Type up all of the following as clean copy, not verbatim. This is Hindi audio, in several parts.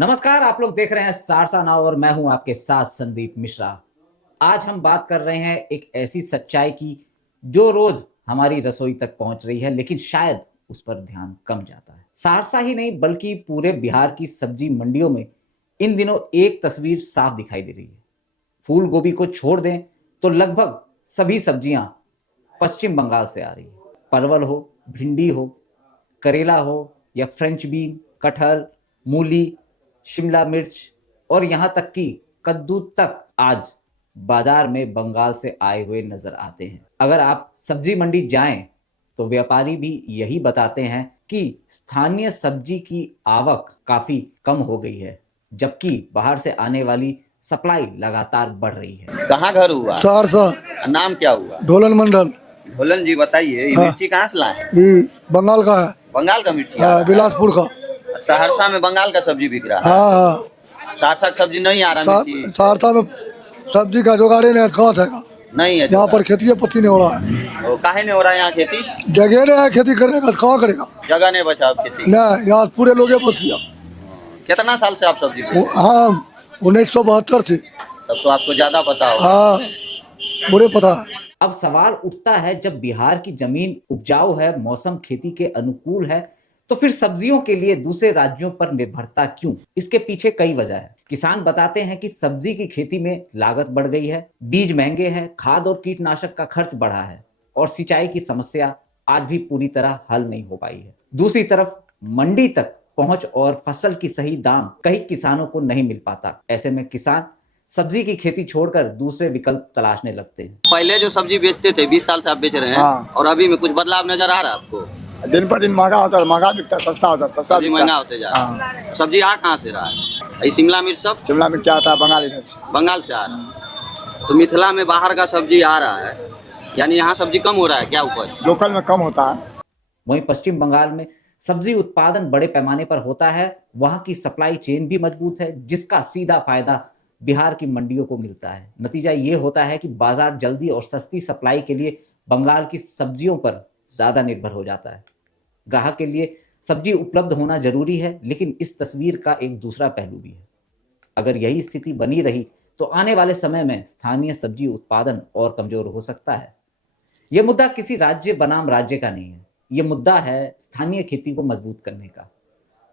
नमस्कार, आप लोग देख रहे हैं सारसा नाव और मैं हूं आपके साथ संदीप मिश्रा। आज हम बात कर रहे हैं एक ऐसी सच्चाई की जो रोज हमारी रसोई तक पहुंच रही है, लेकिन शायद उस पर ध्यान कम जाता है। सारसा ही नहीं बल्कि पूरे बिहार की सब्जी मंडियों में इन दिनों एक तस्वीर साफ दिखाई दे रही है। फूल गोभी को छोड़ दें तो लगभग सभी सब्जियां पश्चिम बंगाल से आ रही है। परवल हो, भिंडी हो, करेला हो या फ्रेंच बीन, कटहल, मूली, शिमला मिर्च और यहां तक कि कद्दू तक आज बाजार में बंगाल से आए हुए नजर आते हैं। अगर आप सब्जी मंडी जाएं तो व्यापारी भी यही बताते हैं कि स्थानीय सब्जी की आवक काफी कम हो गई है, जबकि बाहर से आने वाली सप्लाई लगातार बढ़ रही है। कहाँ घर हुआ? सहरसा। नाम क्या हुआ? ढोलन मंडल। ढोलन जी बताइए, ये हाँ। मिर्ची कहाँ से लाए? ये बंगाल का है। बंगाल का मिर्ची आ रहा है? बिलासपुर का। सहरसा में बंगाल का सब्जी बिक रहा है? हाँ। सहरसा का सब्जी नहीं आ रहा मिर्ची? सहरसा में सब्जी का जुगाड़े नहीं, कहाँ थे नहीं है यहाँ पर खेती पत्ती नहीं हो रहा है। काहे नहीं हो रहा है यहाँ खेती? जगह नहीं है खेती करने का, कहाँ करेगा? जगह नहीं बचा अब खेती? नहीं, यहाँ पूरे लोग बस गया। कितना साल से आप सब्जी बेच रहे हैं? हाँ, 1972 से। तब तो आपको ज्यादा पता होगा। हाँ, बुरे पता है। अब सवाल उठता है, जब बिहार की जमीन उपजाऊ है, मौसम खेती के अनुकूल है, तो फिर सब्जियों के लिए दूसरे राज्यों पर निर्भरता क्यों? इसके पीछे कई वजह है। किसान बताते हैं कि सब्जी की खेती में लागत बढ़ गई है, बीज महंगे हैं, खाद और कीटनाशक का खर्च बढ़ा है और सिंचाई की समस्या आज भी पूरी तरह हल नहीं हो पाई है। दूसरी तरफ मंडी तक पहुंच और फसल की सही दाम कई किसानों को नहीं मिल पाता। ऐसे में किसान सब्जी की खेती छोड़कर दूसरे विकल्प तलाशने लगते हैं। पहले जो सब्जी बेचते थे 20 साल से आप बेच रहे हैं। हाँ। और अभी में कुछ बदलाव नजर आ रहा है आपको? दिन पर दिन महंगा होता है, महंगा बिकता है, सस्ता होता है, सस्ता सब्जी महंगा होते जा रहा है। सब्जी आ कहाँ से रहा है? ये शिमला मिर्च सब शिमला मिर्च आता है बंगाल इधर से। बंगाल से आ रहा है। तो मिथिला में बाहर का सब्जी आ रहा है, यानी यहाँ सब्जी कम हो रहा है क्या उपज? लोकल में कम होता है। वहीं पश्चिम बंगाल में सब्जी उत्पादन बड़े पैमाने पर होता है। वहां की सप्लाई चेन भी मजबूत है, जिसका सीधा फायदा बिहार की मंडियों को मिलता है। नतीजा ये होता है कि बाजार जल्दी और सस्ती सप्लाई के लिए बंगाल की सब्जियों पर ज्यादा निर्भर हो जाता है। ग्राहक के लिए सब्जी उपलब्ध होना जरूरी है, लेकिन इस तस्वीर का एक दूसरा पहलू भी है। अगर यही स्थिति बनी रही तो आने वाले समय में स्थानीय सब्जी उत्पादन और कमजोर हो सकता है। यह मुद्दा किसी राज्य बनाम राज्य का नहीं है, यह मुद्दा है स्थानीय खेती को मजबूत करने का।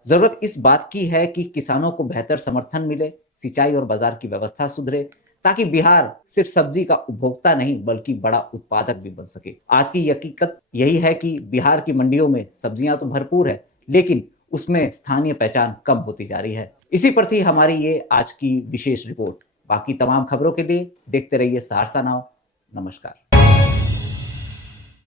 जरूरत इस बात की है कि किसानों को बेहतर समर्थन मिले, सिंचाई और बाजार की व्यवस्था सुधरे, ताकि बिहार सिर्फ सब्जी का उपभोक्ता नहीं बल्कि बड़ा उत्पादक भी बन सके। आज की हकीकत यही है कि बिहार की मंडियों में सब्जियां तो भरपूर है, लेकिन उसमें स्थानीय पहचान कम होती जा रही है। इसी पर थी हमारी ये आज की विशेष रिपोर्ट। बाकी तमाम खबरों के लिए देखते रहिए सहरसा नाव। नमस्कार।